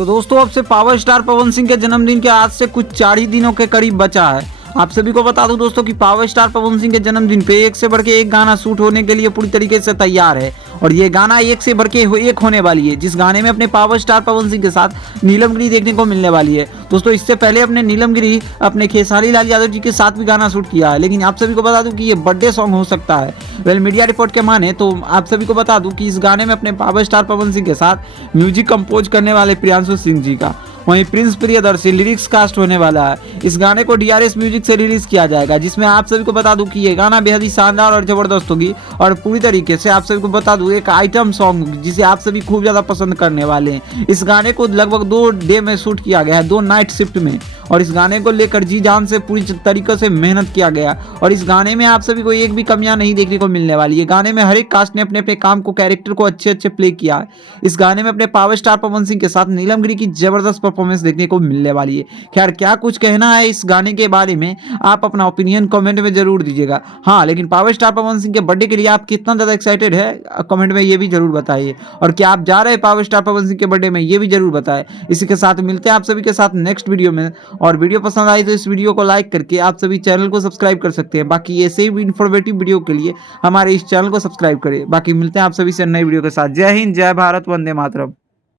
तो दोस्तों अब से पावर स्टार पवन सिंह के जन्मदिन के आज से कुछ 4 ही दिनों के करीब बचा है। आप सभी को बता दूं दोस्तों कि पावर स्टार पवन सिंह के जन्मदिन पे एक से बढ़ के एक गाना शूट होने के लिए पूरी तरीके से तैयार है और ये गाना एक से बढ़ के एक होने वाली है, जिस गाने में अपने पावर स्टार पवन सिंह के साथ नीलम गिरी देखने को मिलने वाली है। दोस्तों इससे पहले अपने नीलम गिरी अपने खेसारी लाल यादव जी के साथ भी गाना शूट किया है, लेकिन आप सभी को बता दूं कि ये बर्थडे सॉन्ग हो सकता है। वेल मीडिया रिपोर्ट के माने तो आप सभी को बता दूं कि इस गाने में अपने पावर स्टार पवन सिंह के साथ म्यूजिक कंपोज करने वाले प्रियांशु सिंह जी का, वहीं प्रिंस प्रियदर्शी लिरिक्स कास्ट होने वाला है। इस गाने को डीआरएस म्यूजिक से रिलीज किया जाएगा, जिसमें आप सभी को बता दूं कि ये गाना बेहद ही शानदार और जबरदस्त होगी और पूरी तरीके से आप सभी को बता दूं एक आइटम सॉन्ग होगी जिसे आप सभी खूब ज्यादा पसंद करने वाले हैं। इस गाने को लगभग 2 डे में शूट किया गया है, 2 नाइट शिफ्ट में, और इस गाने को लेकर जी जान से पूरी तरीके से मेहनत किया गया और इस गाने में आप सभी को एक भी कमियां नहीं देखने को मिलने वाली है। गाने में हर एक कास्ट ने अपने अपने काम को, कैरेक्टर को अच्छे प्ले किया है। इस गाने में अपने पावर स्टार पवन सिंह के साथ नीलम गिरी की जबरदस्त परफॉर्मेंस देखने को मिलने वाली है। खैर क्या कुछ कहना है इस गाने के बारे में, आप अपना ओपिनियन कमेंट में जरूर दीजिएगा। हाँ, लेकिन पावर स्टार पवन सिंह के बर्थडे के लिए आप कितना ज्यादा एक्साइटेड है कमेंट में ये भी जरूर बताइए, और क्या आप जा रहे हैं पावर स्टार पवन सिंह के बर्थडे में, ये भी जरूर बताएं। इसी के साथ मिलते हैं आप सभी के साथ नेक्स्ट वीडियो में, और वीडियो पसंद आई तो इस वीडियो को लाइक करके आप सभी चैनल को सब्सक्राइब कर सकते हैं। बाकी ऐसे ही इन्फॉर्मेटिव वीडियो के लिए हमारे इस चैनल को सब्सक्राइब करें। बाकी मिलते हैं आप सभी से नई वीडियो के साथ। जय हिंद, जय भारत, वंदे मातरम।